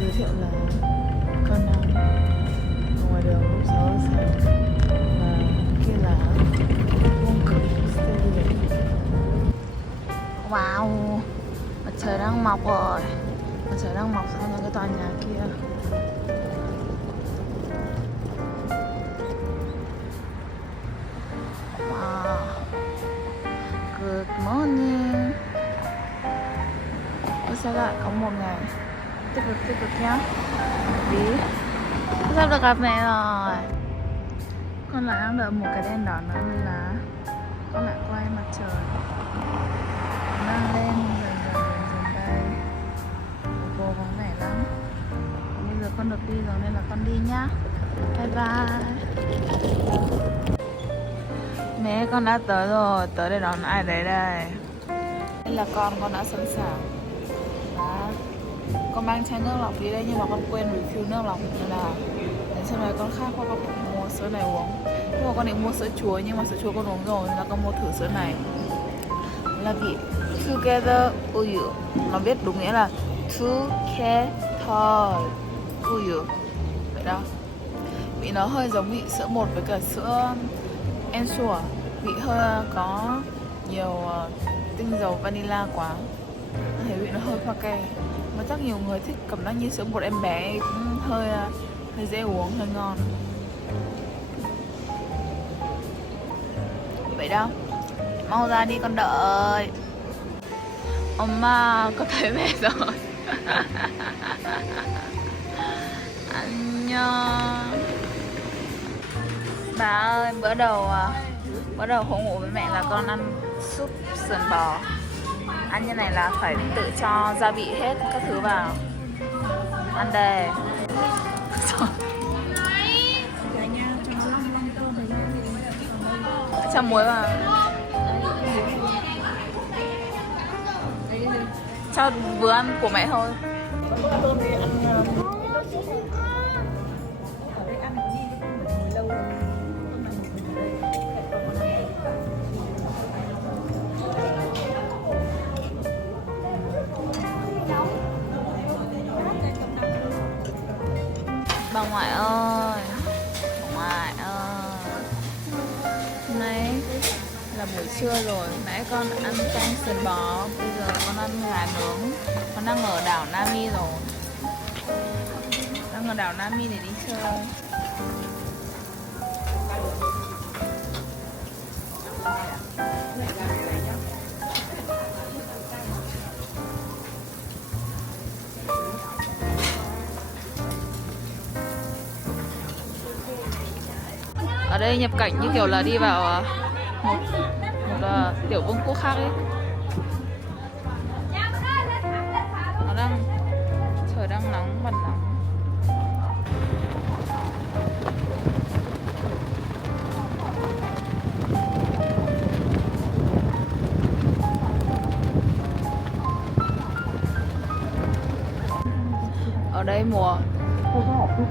giới thiệu là con đang ở ngoài đường lúc 6 giờ sáng và kia là World Cup Stadium. Wow, mặt trời đang mọc rồi. Mặt trời đang mọc sau những cái tòa nhà kia. Wow, good morning. Tôi sẽ lại có một ngày tích cực nhá. Vì sắp được gặp mẹ rồi. Con lại đang đợi một cái đèn đỏ nữa nên là con lại quay mặt trời đang lên dần đây. Cô vắng vẻ lắm. Bây giờ con được đi rồi nên là con đi nhá. Bye bye. Mẹ con đã tới rồi, tới để đón ai đấy đây. Nên là con đã sẵn sàng. Đó. Con mang chai nước lọc đi đây nhưng mà con quên refill nước lọc nên là đến sau này con khác con mua sữa này uống. Nhưng mà con định mua sữa chua nhưng mà sữa chua con uống rồi nên là con mua thử sữa này. Là vị Together uyu. Nó biết đúng nghĩa là Together uyu. Vậy đó. Vị nó hơi giống vị sữa bột với cả sữa Ensure. Vị hơi có nhiều tinh dầu vanilla quá. Thấy vị nó hơi pha cay. Mà chắc nhiều người thích cảm giác như sữa bột em bé cũng hơi dễ uống, hơi ngon. Vậy đó. Mau ra đi con đợi. 엄마, con thấy mẹ rồi. Annyeong. Bà ơi, bữa đầu không ngủ với mẹ là con ăn súp sườn bò. Ăn như này là phải tự cho gia vị hết các thứ vào. Ăn đây. Cho muối vào. Cho vừa ăn của mẹ thôi. Bà ngoại ơi, hôm nay là buổi trưa rồi, nãy con ăn canh sườn bò, bây giờ con ăn gà nướng. Con đang ở đảo Nami rồi, đang ở đảo Nami để đi chơi. Ở đây nhập cảnh như kiểu là đi vào một tiểu vương quốc khác ấy. Trời đang nắng và nắng. Ở đây mùa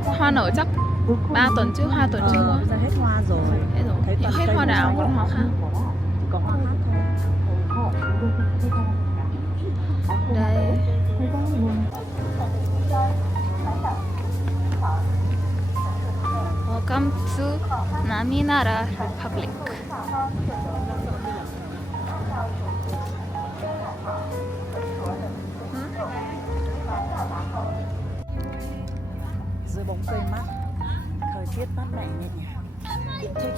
hoa nở chắc 3 tuần trước, 2 tuần trước. Bây giờ hết hoa rồi. Hết hoa đào, còn hoa khác. Có hoa khác thôi. Đây. Welcome to Naminara Republic. Dưới bóng cây mát, thời tiết mát mẻ nhẹ nhàng, yêu thích.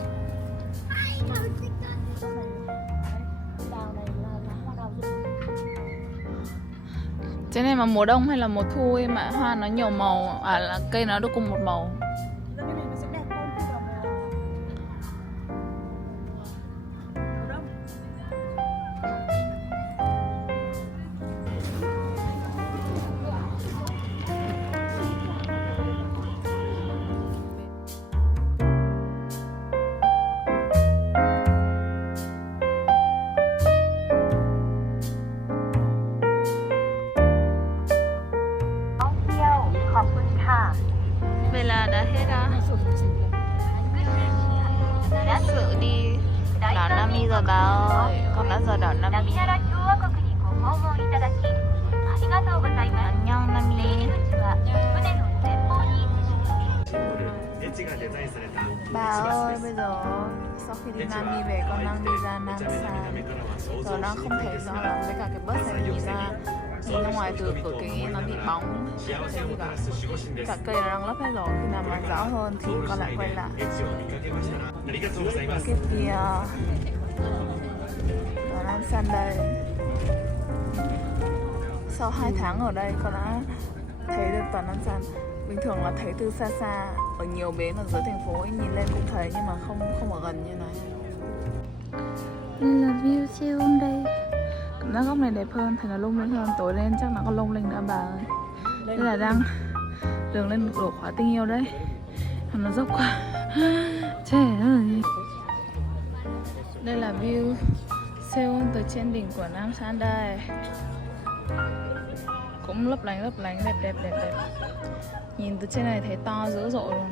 Thế này mà mùa đông hay là mùa thu ấy mà hoa nó nhiều màu, là cây nó được cùng một màu. Vậy là đã hết á. Hết sự đi đảo Nami rồi bà ơi. Con đã rời đảo Nami. Annyeong Nami. Bà ơi, bây giờ sau khi đi Nam đi về con đang đi ra Nam San. Giờ đang không thể rõ lắm với cả cái bus này nhìn ra ngoài từ cửa kính nó bị bóng, không thấy gì cả. Cả cây nó đang lấp hết rồi, khi nào mà rõ hơn thì con lại quay lại. Cái kia ở Nam San đây. Sau 2 tháng ở đây con đã thấy được toàn Nam San. Bình thường là thấy từ xa xa ở nhiều bến ở dưới thành phố ấy, nhìn lên cũng thấy nhưng mà không ở gần như này. Đây là view Seoul đây. Cảm giác góc này đẹp hơn, thì là lung lên hơn, tối lên chắc nó còn lung linh nữa bà ơi. Đây là đang đường lên đổ khóa tình yêu đấy. Nó dốc quá. Trời ơi. Đây là view Seoul từ trên đỉnh của Nam San đây. Cũng lấp lánh đẹp. Nhìn từ trên này thấy to dữ dội luôn.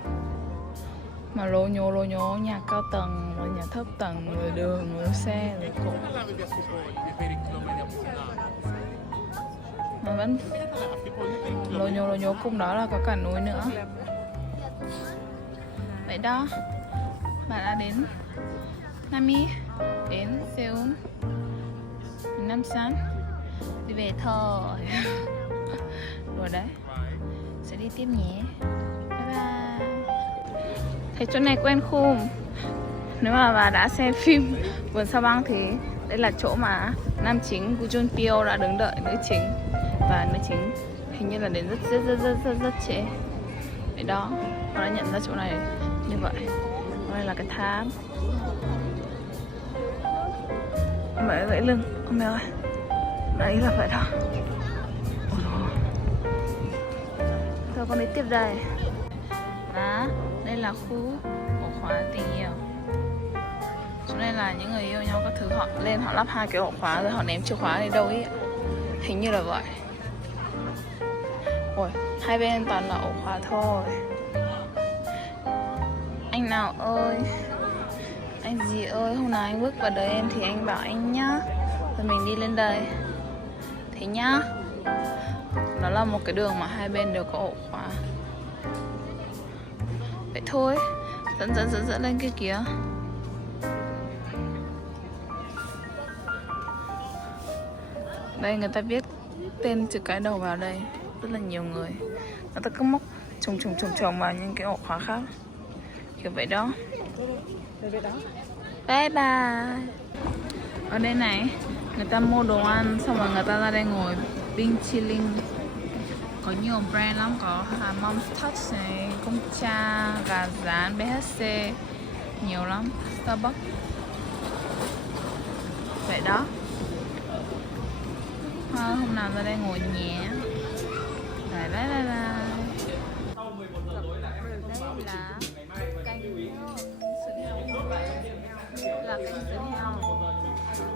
Mà lố nhố nhà cao tầng, rồi nhà thấp tầng, rồi đường, rồi xe, rồi cổ. Mà vẫn lố nhố cùng đó là có cả núi nữa. Vậy đó, bạn đã đến Nami, đến Seoul, Nam San, đi về thôi. Rồi đấy, sẽ đi tiếp nhé. Bye bye. Thấy chỗ này quen khum. Nếu mà bà đã xem phim Vườn Sao Băng thì đây là chỗ mà nam chính Gu Junpyo đã đứng đợi nữ chính. Và nữ chính hình như là đến rất trễ. Vậy đó, họ đã nhận ra chỗ này như vậy. Đây là cái tháp. Mẹ gãy lưng, ông mèo ơi. Đấy là vậy đó. Thôi con đi tiếp đây. Đó, đây là khu ổ khóa tình yêu. Chỗ này là những người yêu nhau các thứ họ lên họ lắp 2 cái ổ khóa rồi họ ném chìa khóa đi đâu ấy. Hình như là vậy. Ôi, hai bên toàn là ổ khóa thôi. Anh nào ơi, anh gì ơi, hôm nào anh bước vào đời em thì anh bảo anh nhá. Rồi mình đi lên đây. Thế nhá. Nó là một cái đường mà hai bên đều có ổ khóa. Vậy thôi, dẫn lên kia kìa. Đây người ta viết tên chữ cái đầu vào đây. Rất là nhiều người. Người ta cứ móc chồng vào những cái ổ khóa khác. Kiểu vậy đó. Bye bye. Ở đây này, người ta mua đồ ăn xong rồi người ta ra đây ngồi Bing chilling. Có nhiều brand lắm, có Mom's Touch này, Gongcha, gà rán, BHC, nhiều lắm, Starbucks. Vậy đó. Hôm nào ra đây ngồi nhé. Bye bye. Đây là canh sườn heo. Là canh sườn heo.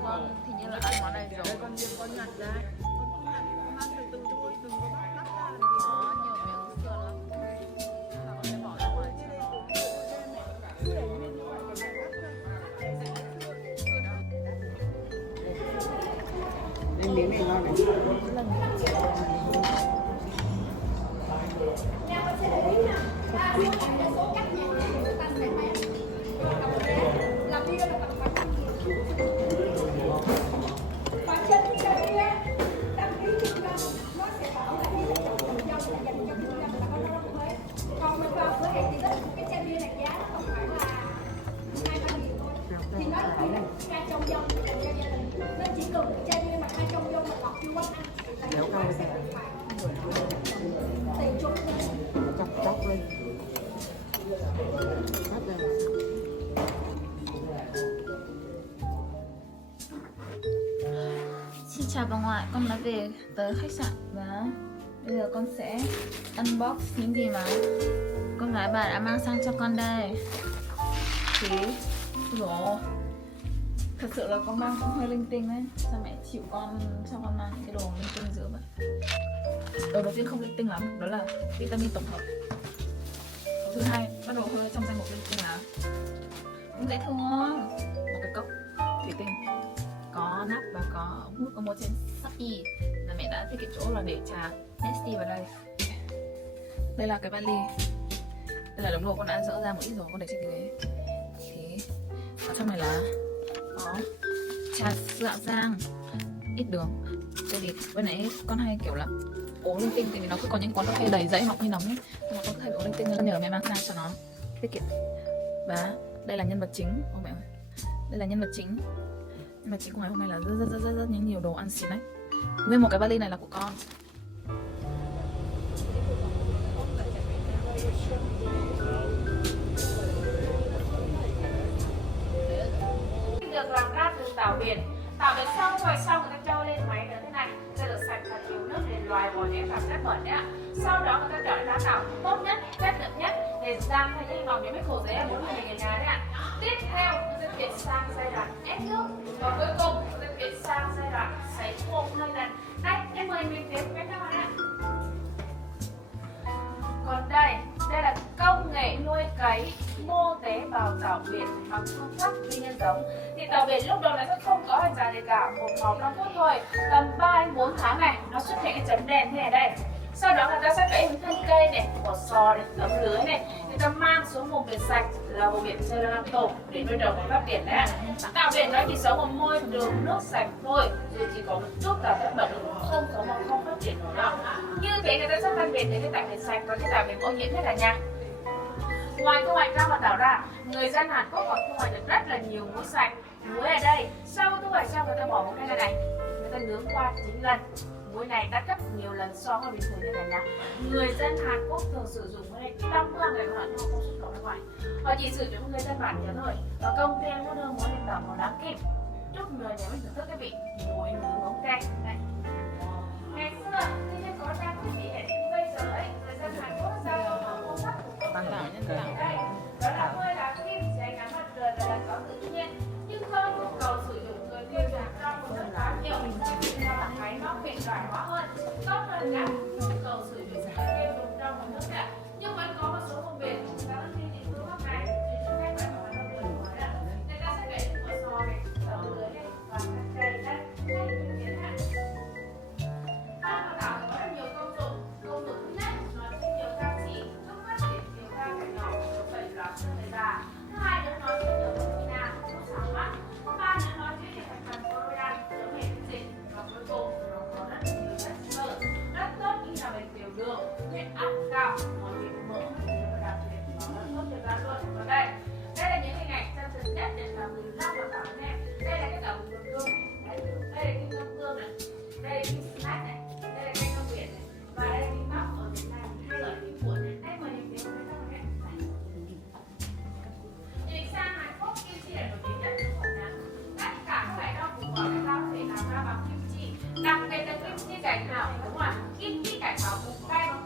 Vâng, thì như là ăn món này rồi. Con nhặt ra. Con ăn từ từ thôi, đừng có bắt lắp ra làm gì. Có nhiều miếng sườn lắm. Và con sẽ bỏ ra ngoài cho nó. Đây miếng này ngon này. Chóc lên. Xin chào bà ngoại, con đã về tới khách sạn và bây giờ con sẽ unbox những gì mà con gái bà đã mang sang cho con đây. Thì rồi, thật sự là con mang cũng hơi linh tinh đấy. Sao mẹ chịu con cho con mang những cái đồ linh tinh dữ vậy? Đồ đầu tiên không linh tinh lắm, đó là vitamin tổng hợp. Thứ hai, bắt đầu hơi trong danh mục linh tinh là cũng dễ thương, một cái cốc thủy tinh có nắp và có ống hút, có mua trên Shopee là mẹ đã tiết kiệm chỗ là để trà Nestea vào đây. Đây là cái vali, Đây là đống đồ con đã dỡ ra một ít rồi, con để trên cái ghế. Thế ở trong này là có trà sữa rang, ít đường. Đây thì bên nãy con hay kiểu là uống linh tinh, tại vì nó cứ có những quán cà phê đầy dãy hoặc hơi nóng ấy, nhưng mà con cứ hay uống linh tinh nên nhờ mẹ mang sang cho nó tiết kiệm. Và đây là nhân vật chính, ô mẹ ơi, đây là nhân vật chính. Nhân vật chính của ngày hôm nay là rất nhiều đồ ăn xịn đấy. Nguyên một cái vali này là của con. Được làm ra từ tảo biển. Tảo biển xong rồi xong người ta cho lên máy như thế này, sẽ được sạch thật nhiều nước để loài bò nhét và rất bẩn đấy ạ. Sau đó người ta chọn ra tảo tốt nhất, chất lượng nhất để rang thành những vòng những mét khổ giấy ở bốn người nhà đấy ạ. Tiếp theo người ta chuyển sang giai đoạn ép nước và cuối cùng người ta chuyển sang giai đoạn sấy khô hơi lần. Đây, em mời mình tiếp cách các bạn ạ. Còn đây là công nghệ nuôi cấy mô tế bào tảo biển bằng phương pháp vi nhân giống. Thì tảo biển lúc đầu nó sẽ không có hình dạng gì cả, một màu 5 phút thôi. Tầm 3 đến 4 tháng này nó xuất hiện cái chấm đen thế này đây. Sau đó người ta sẽ cấy những thân cây này, vỏ sò này, tấm lưới này, người ta mang xuống vùng biển sạch là vùng biển Serato để nuôi trồng phát biển đấy. Tảo biển nó chỉ sống ở môi trường nước sạch thôi, rồi chỉ có một chút là chất bẩn, không sống mà không phát triển nổi đâu. Như thế người ta sẽ phân biệt đến cái tảo biển sạch và cái tảo biển ô nhiễm hết cả nhà. Ngoài thu hoạch rau và tảo ra, người dân Hàn Quốc còn thu hoạch được rất là nhiều muối sạch. Muối ở đây, sau thu hoạch xong người ta bỏ vào cái này, người ta nướng qua 9 lần. Muối này đắt gấp nhiều lần so với bình thường như cả nhà. Người dân Hàn Quốc thường sử dụng muối này trong bữa ngày mà họ không xuất khẩu ra ngoài. Họ chỉ sử dụng người dân bản địa thôi và công ty muốn đưa muối lên tảo màu đáng kịp. Chúc người nhà mình thưởng thức cái vị muối nướng ống canh này. Ngày xưa khi có trang thiết bị để đến bây giờ ấy, người dân Hàn Quốc giao thông bằng phương pháp thủ công đây. Đó là nuôi là kim chỉ ánh nắng mặt trời và là gió tự nhiên. Nhưng do nhu cầu sử dụng người tiêu dùng trong một lượng quá nhiều, nên là máy móc hiện đại hóa hơn, tốt hơn cả nhu cầu sử dụng người tiêu dùng trong một nước ạ. Nhưng vẫn có một số vùng biển người ta vẫn duy trì phương pháp này để cho khách phải hoạt động buổi tối ạ. Người ta sẽ cấy những vỏ sò này, tàu lưới này và các cây đất ngay từ tiến hạn. Hoa và tảo có rất nhiều công dụng. Công dụng thứ nhất, nó chứa nhiều canxi, giúp phát triển nhiều da cải nhỏ, giúp bệnh loãng xương người già. Thứ hai nữa, nó chứa nhiều vitamin A, giúp sáng mắt. Thứ ba nữa, nó chứa nhiều thành phần protein, chống hệ miễn dịch. Và cuối cùng, nó có rất nhiều chất xơ, rất tốt khi là bệnh tiểu đường, huyết áp cao, nó bị mỡ, và đặc biệt nó rất tốt cho da luôn. Và đây là những hình ảnh chân thực nhất để làm từ rau và tảo anh em. Đây là cái tảo hồng tương, đây là kim ngâm tương này, đây là kim snack này, đây là cây ngâm biển này, và đây là kim bắp ở Việt Nam hay là kim cuộn này. Đây mời mình đến với các bạn. Dịch sang Hàn Quốc, kim chi là nổi tiếng nhất của nhà. Tất cả các loại rau củ quả người ta có thể làm ra bằng kim chi, đặc biệt là kim chi cải thảo, đúng không ạ? Kim chi cải thảo cùng cay và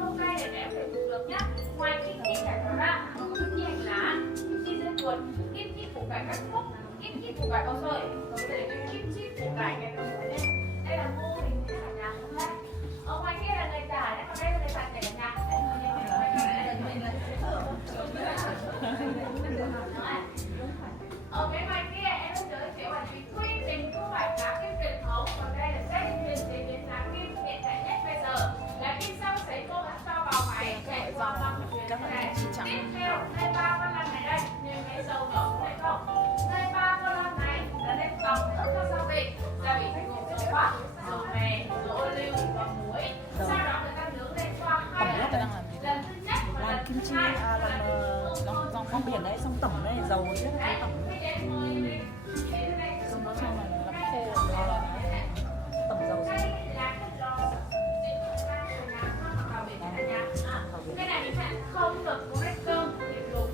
không cay để em phải dùng được nhá. Ngoài kim chi cải thảo ra, còn có kim chi hành lá, kim chi dưa chuột, kim chi củ cải cắt khúc, kim chi củ cải bao sợi, còn đây là kim chi củ cải này đây. Đây là mô hình thế cả nhà không đấy. Ở ngoài kia là người tả đấy, còn đây là người tả cả nhà. Ở bên ngoài kia em sẽ giới thiệu là quy trình thu hoạch lá kim truyền thống, còn đây là dây chuyền chế biến lá kim hiện đại nhất bây giờ. Lá kim sau sấy khô đã cho vào máy chạy vào băng chuyển thế này. Tiếp theo đây 3 con lăn này đây, nhìn thấy dầu nhỏ xuống đây không? Đây 3 con lăn này là lên tàu tất cả gia vị phải gồm dầu bắp, dầu mè, dầu ô liu và muối. Sau đó người ta nướng lên qua 2 lần. Lần thứ nhất và lần kim thứ chi hai làm dòng con biển đấy, xong tẩm đấy, dầu rất là tẩm. Xong nó cho mình làm khô tẩm dầu xong. Cái này mình không được có cái cơm để luộc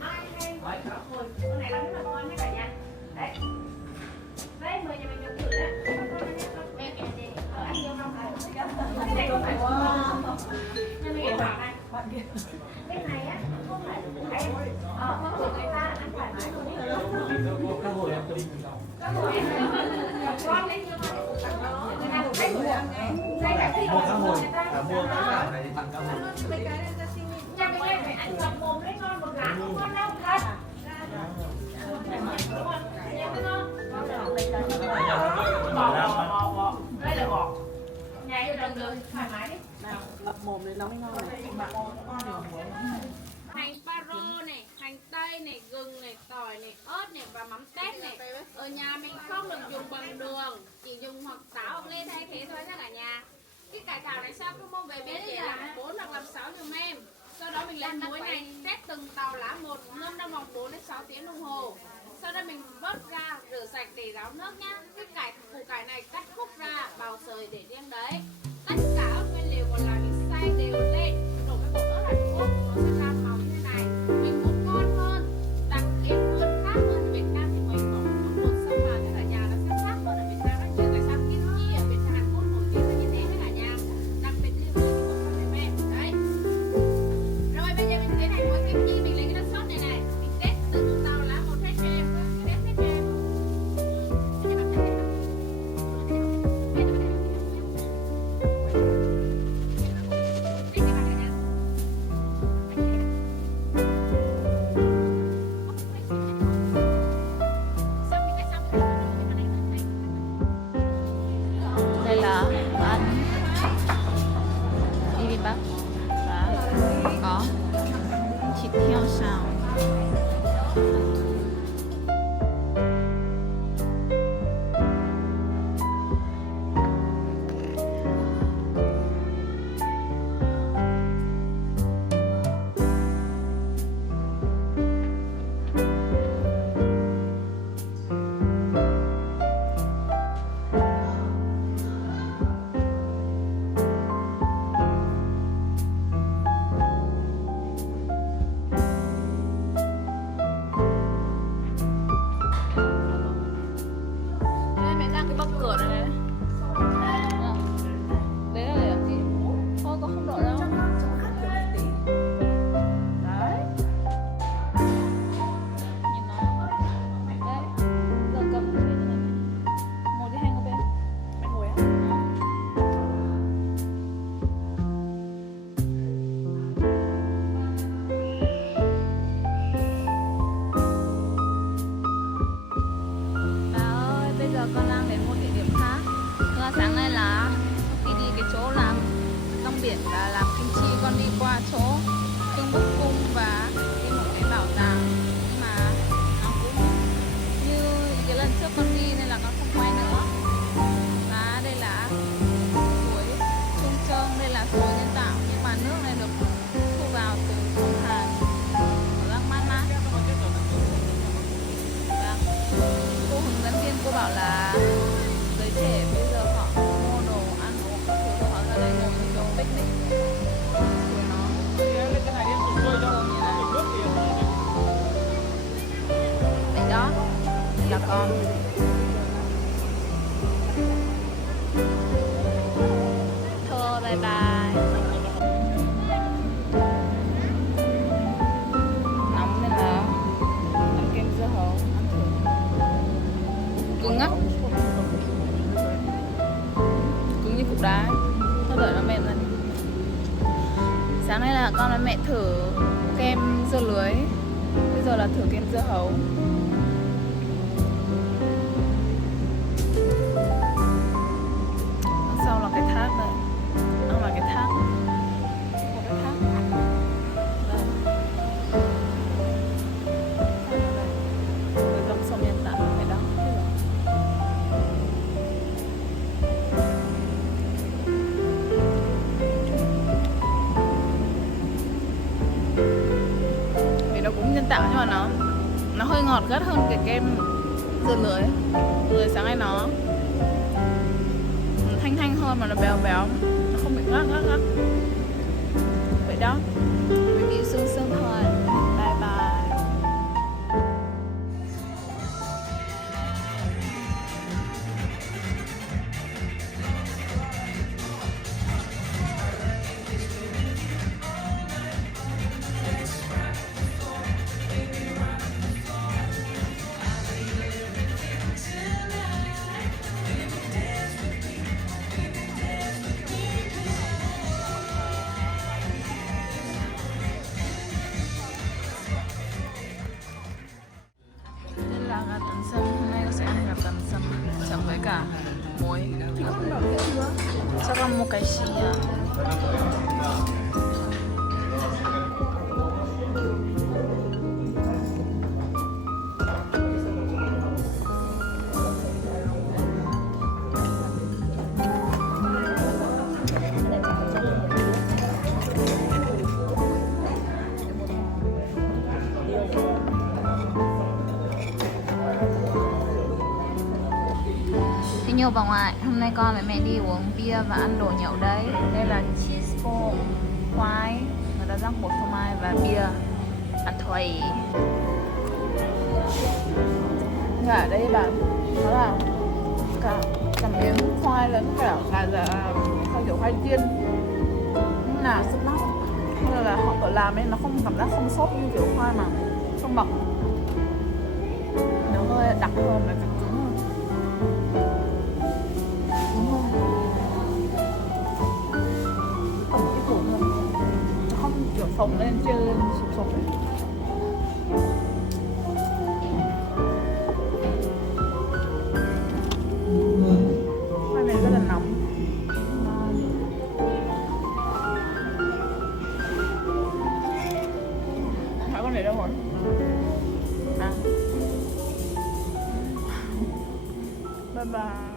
ai hay cả hồi. Con này ăn rất là ngon nhé cả nhà. Đấy. Đây mời nhà mình nếm thử đấy. Mẹ kể gì? Ăn nhiều không phải. Cái này không phải của nhà mình bảo này. Cái này á không phải của em. Không của người ta ăn thoải mái luôn đi. Các hồi em từng con đấy nhưng mà người ta thấy của đây là khi mua cá hồi người ta mua cái tảo này thì tặng cá hồi. nhà mình đây phải ăn ngậm mồm lấy ngon một lá không ngon đâu thật. Đây là bò. Nhà yêu đừng thoải mái đi. Ngậm mồm lên nó mới ngon này. và mắm tép này. Ở nhà mình không được dùng bằng đường, chỉ dùng hoặc táo hoặc lên thay thế thôi nha cả nhà. Cái cải thảo này sau khi mua về bên để làm 4 hoặc làm 6 giùm em. Sau đó mình lấy muối này tép từng tàu lá một, ngâm trong vòng 4 đến 6 tiếng đồng hồ. Sau đó mình vớt ra, rửa sạch để ráo nước nhá. Cái củ cải này cắt khúc ra, bào sợi để riêng đấy. Tất cả các nguyên liệu còn lại mình xay đều lên, đổ cái bột ớt hành ốp, nó sẽ ra màu như thế này. Mình muốn ngon hơn, đặc biệt hơn, khác hơn ở Việt Nam thì mình bỏ bột sâm vào cho cả nhà, nó sẽ khác hơn ở Việt Nam rất nhiều. Tại sao kim chi ở Việt Nam Hàn Quốc nổi tiếng là như thế với cả nhà, đặc biệt như thế thì còn con mẹ đấy. Rồi bây giờ mình tiến hành muối kim chi, mình lấy cái nước sốt này này, mình tết từng tàu lá một hết cho em, tết hết cho em. Đây là ăn bibimbap và có thịt heo xào. Đây mẹ đang cái bắp cửa này này. Đấy là để làm gì? Thôi có không đổ đâu. Đấy. Nhìn nó. Đấy. Giờ cầm cái bên này. Ngồi đi hai ngồi bên. Mẹ ngồi á. Bà ơi, bây giờ con đang đến một địa điểm khác. Tức là sáng nay là khi đi cái chỗ làm rong biển là làm kim chi, con đi qua chỗ Tương Búc Cung và đi một cái bảo tàng, nhưng mà nó cũng như cái lần trước con đi nên là con không quay nữa. Và đây là suối Trung Trơn, đây là suối nhân tạo nhưng mà nước này được thu vào từ sông Hàn, đang mát mát. Vâng. Cô hướng dẫn viên cô bảo là giới trẻ bây giờ họ mua đồ ăn uống các thứ họ ra đây ngồi kiểu picnic của nó cái này em dùng chơi cho dùng nước thì đấy đó. Đây là con thơ, bye bye. Nóng nên là ăn kem dưa hấu, ăn thử. Cứng á, cứng như cục đá ấy. Thôi đợi nó mềm dần. Sáng nay là con với mẹ thử kem dưa lưới, bây giờ là thử kem dưa hấu. Đằng sau là cái thác này, đang là cái thác, một cái thác đây. Thác ở đây, với dòng sông nhân tạo này đó. Vì nó cũng nhân tạo nhưng mà nó hơi ngọt gắt hơn cái kem dưa lưới. Lưới sáng nay nó thanh thanh hơn mà nó béo béo, nó không bị gắt gắt gắt. Vậy đó, review sương sương thôi. Bye bye. Đây là gà tần sâm, hôm nay con sẽ ăn gà tần sâm chấm với cả muối. Chắc là một cái xì à. nhiều bà ngoại. Hôm nay con với mẹ đi uống bia và ăn đồ nhậu đấy. Đây là cheese ball, khoai, người ta rắc bột phô mai và bia, ăn thuầy. Và ở đây bạn, nó là cả miếng khoai lẫn cả theo kiểu khoai chiên, nhưng là súp lắm. Nên là họ tự làm nên nó không cảm giác không xốp như kiểu khoai mà không bọc, nó hơi đặc hơn và cứng cứng hơn. Đúng không? Không cái củ hơn, nó không kiểu phồng lên trên lên sụp sụp ấy. Khoai này rất là nóng. Hỏi con để đâu rồi? À. Bye bye.